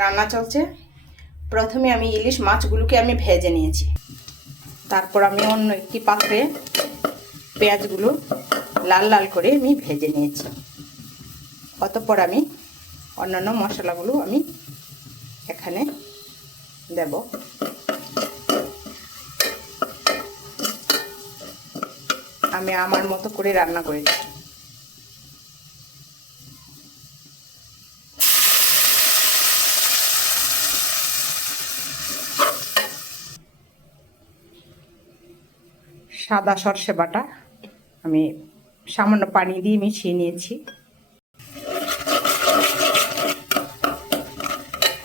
রান্না চলছে। প্রথমে আমি ইলিশ মাছগুলোকে আমি ভেজে নিয়েছি। তারপর আমি অন্য একটি পাত্রে পেঁয়াজগুলো লাল লাল করে আমি ভেজে নিয়েছি। অতঃপর আমি অন্যান্য মশলাগুলো আমি এখানে দেব। আমি আমার মতো করে রান্না করেছি। সাদা সর্ষে বাটা আমি সামান্য পানি দিয়ে মিশিয়ে নিয়েছি।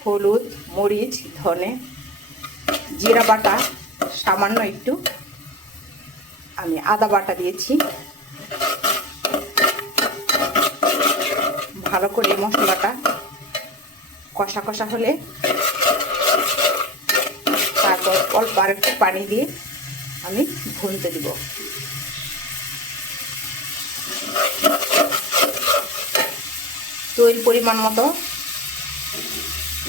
হলুদ, মরিচ, ধনে, জিরা বাটা সামান্য একটু, আমি আদা বাটা দিয়েছি। ভালো করে মশলাটা কষা কষা হলে তারপর অল্প আর একটু পানি দিয়ে আমি ভুনতে দিব। তেল পরিমাণ মতো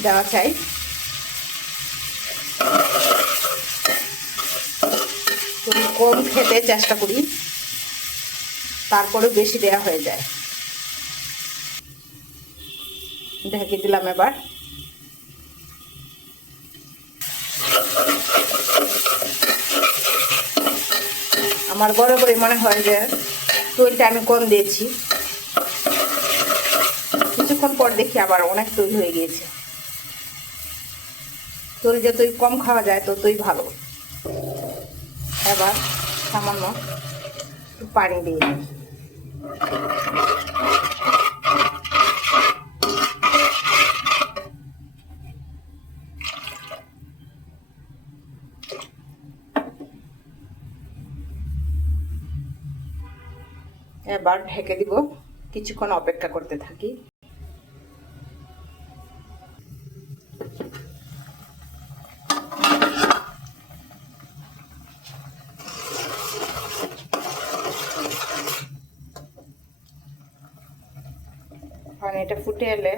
দেওয়া চাই। তেল কম খেতে চেষ্টা করি, তারপরে বেশি দেওয়া হয়ে যায়। ঢেকে দিলাম। এবার আমার বরাবরই মনে হয় যে তেলটা আমি কম দিয়েছি। কিছুক্ষণ পর দেখি আবার অনেক তেল হয়ে গিয়েছে। তেল যতই কম খাওয়া যায় ততই ভালো। এবার সামান্য পানি দিয়ে দিই। এবার ঢেকে দিব, কিছুক্ষণ অপেক্ষা করতে থাকি। পানিটা ফুটে এলে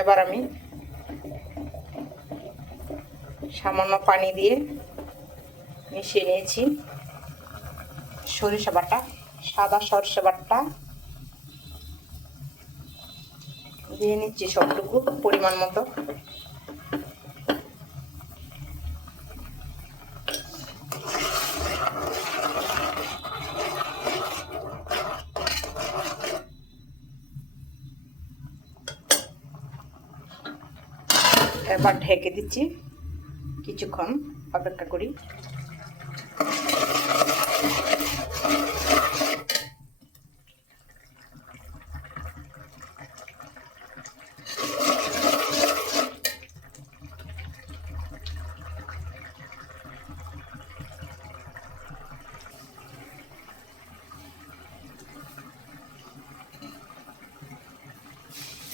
এবার আমি সামান্য পানি দিয়ে মিশিয়ে নিয়েছি সরিষা বাটা, সাদা সরষে বাটা দিয়ে নিচ্ছি সবটুকু পরিমাণ মতো। এবার ঢেকে দিচ্ছি, কিছুক্ষণ অপেক্ষা করি।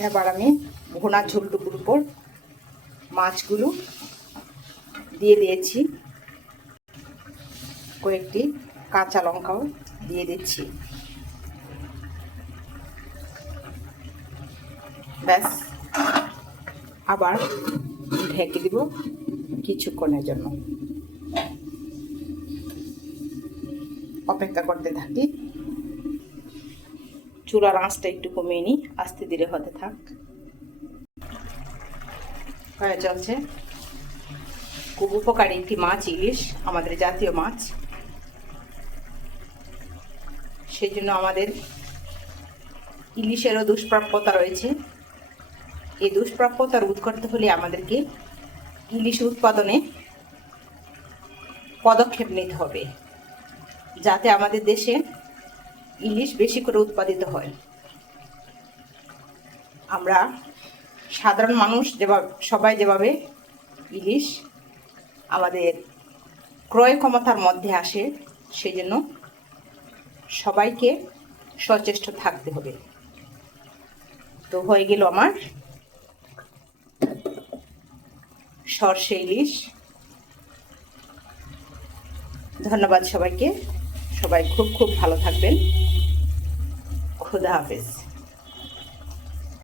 এবার আমি ভুনা ঝোলটুকুর উপর মাছগুলো দিয়ে দিয়েছি, কয়েকটি কাঁচা লঙ্কাও দিয়ে দিচ্ছি। ব্যাস, আবার ঢেকে দিব কিছুক্ষণের জন্য। অপেক্ষা করতে থাকি। চুলার আঁচটা একটু কমিয়ে নিই, আস্তে ধীরে হতে থাক। হয়ে চলছে। খুব উপকারী একটি মাছ ইলিশ, আমাদের জাতীয় মাছ। সেই জন্য আমাদের ইলিশেরও দুষ্প্রাপ্যতা রয়েছে। এই দুষ্প্রাপ্যতা রোধ করতে হলে আমাদেরকে ইলিশ উৎপাদনে পদক্ষেপ নিতে হবে, যাতে আমাদের দেশে ইলিশ বেশি করে উৎপাদিত হয়। আমরা সাধারণ মানুষ সবাই যেভাবে ইলিশ আমাদের ক্রয় ক্ষমতার মধ্যে আসে, সেই জন্য সবাইকে সচেষ্ট থাকতে হবে। তো হয়ে গেল আমার সরষে ইলিশ। ধন্যবাদ সবাইকে। সবাই খুব খুব ভালো থাকবেন। খুদা হাফেজ।